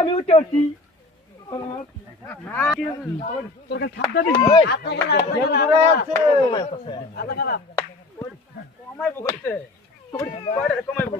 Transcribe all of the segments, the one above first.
আমি উঠে উঠছি তোর কাছে ছাপ দাবি কমাইবো করতে কমাইবো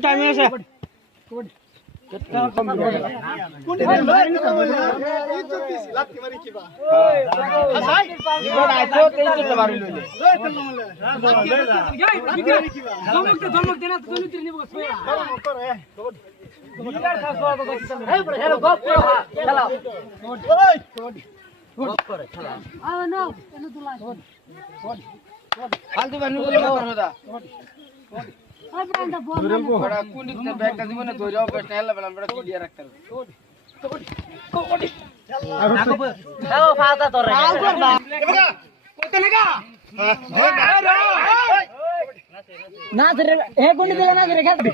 টাইম আছে না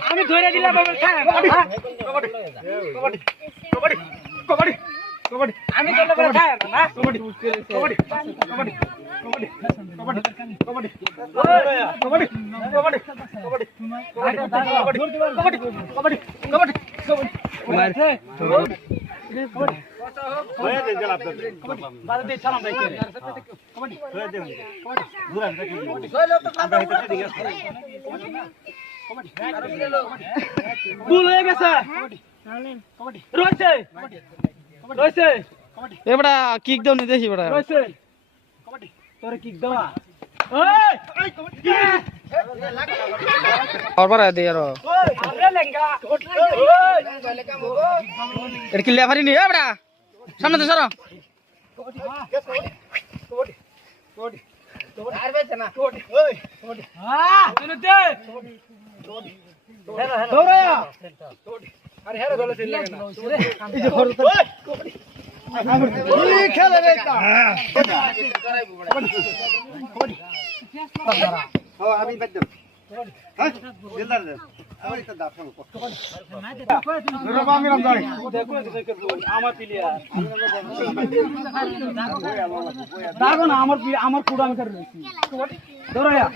আমি ধরে দিলাম আমি তো খাই না কবাডি কবাডি কবাডি কবাডি কবাডি কবাডি কবাডি কবাডি কবাডি কবাডি কবাডি কবাডি এবড়া কিক দাও নি দেখি বড়া তোরে কিক দেওয়া और बार दे यार এর কি লেভারি নি এবড়া সামনে তো সরো আর বেচ না হ্যাঁ তুই দে দৌড়া আরে হেরে গলে দিল না এই যে ঘর এই খেলে রে কা ও আমি বাদ দেব হ্যাঁ দিলদার দে আমি তো দাফন কষ্ট রে বামি রাম দাঁড়ি দেখো আমার প্লেয়ার দাঁড়ো না আমার কুড়া আমি করে রইছি দৌড়ায়া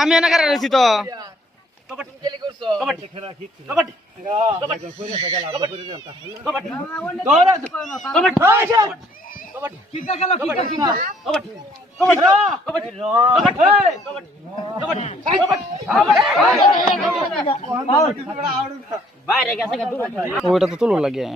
আমি এনে করে রইছি তো ওইটা তো তুলো লাগে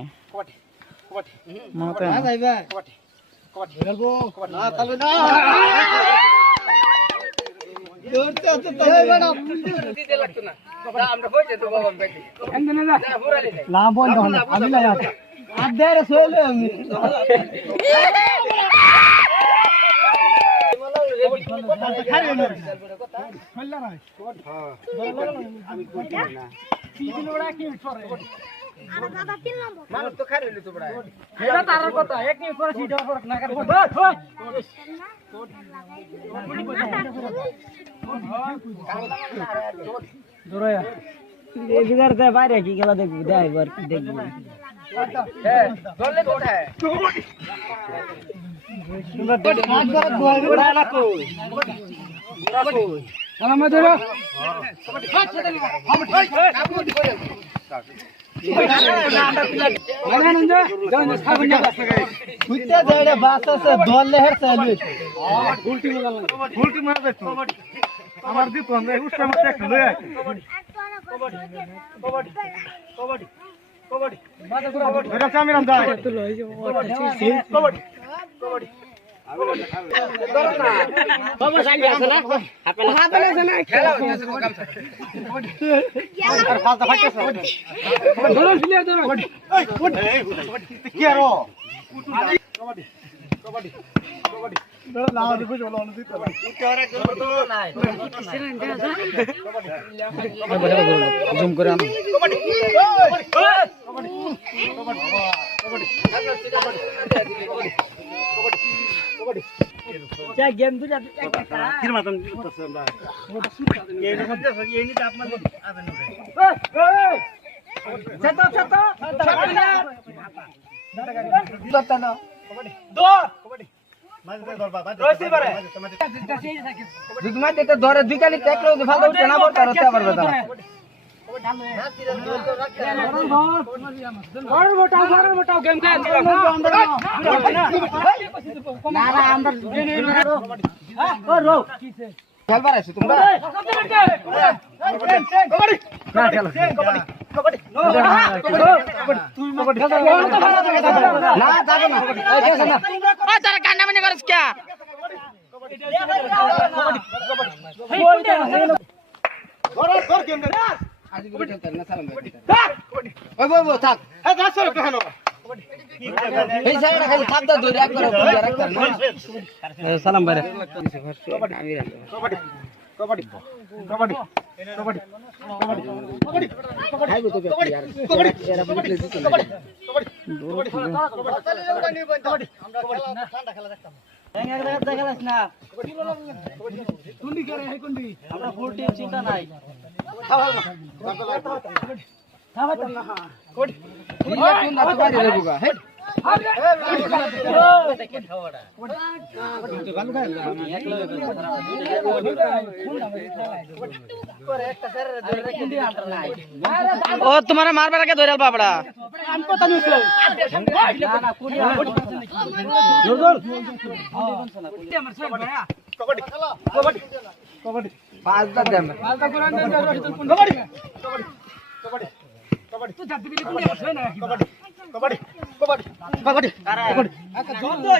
আমি কইছি না মানুষ তো খাই রইলি তো বড় এটা তার কথা এক মিনিট পরে সিটা ফরক না কাটবো দূরয়া এই বিগারতে বাইরে কি খেলা দেখবি দেখ একবার কি দেখবি হ্যাঁ চললে কোথায় তোমরা মাছ ধরা দোয়া না কই আমাদের আমার দিত একটা লয়ে জুম করে আনো গেম দুটা ধরে দুই কালি টেকলো ভালো উঠে না বলতে রতে পারবে তারা গেম খেল না না আমরা খেলবার আছে তোমরা না খেলো তারা কান্না মানে করছ কে সালাম ভাই কবাডি কবাডি কবাডি কবাডি খাইবো তো यार কবাডি এরা বুঝলে দিতে না কবাডি কবাডি আমরা ঠান্ডা খেলা দেখতাম এক জায়গা দেখালাস না কোনডি করে হে কোনডি আমরা ফুল টিম চিন্তা নাই কবাডি কবাডি কোন না তো বাইরে লেবুগা হে ও তোমার মারবার আগে ধরে বাবড়া কবাডি কবাডি কবাডি কবাডি আচ্ছা জল দে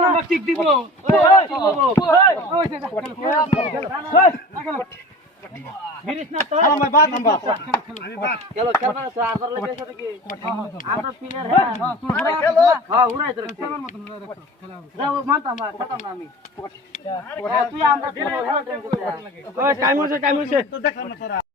আমরা ঠিক দিব বিরিস না তো আমার বাত আমরা চলো খেলবা তো আবার লাগে সাথে কি আমরা প্লেয়ার হ্যাঁ খেলো হ্যাঁ উড়াই ধরে আমার মত খেলা যাও মানতাম না খতম না আমি তুই আমরা টাইম হইছে তো দেখ না তোরা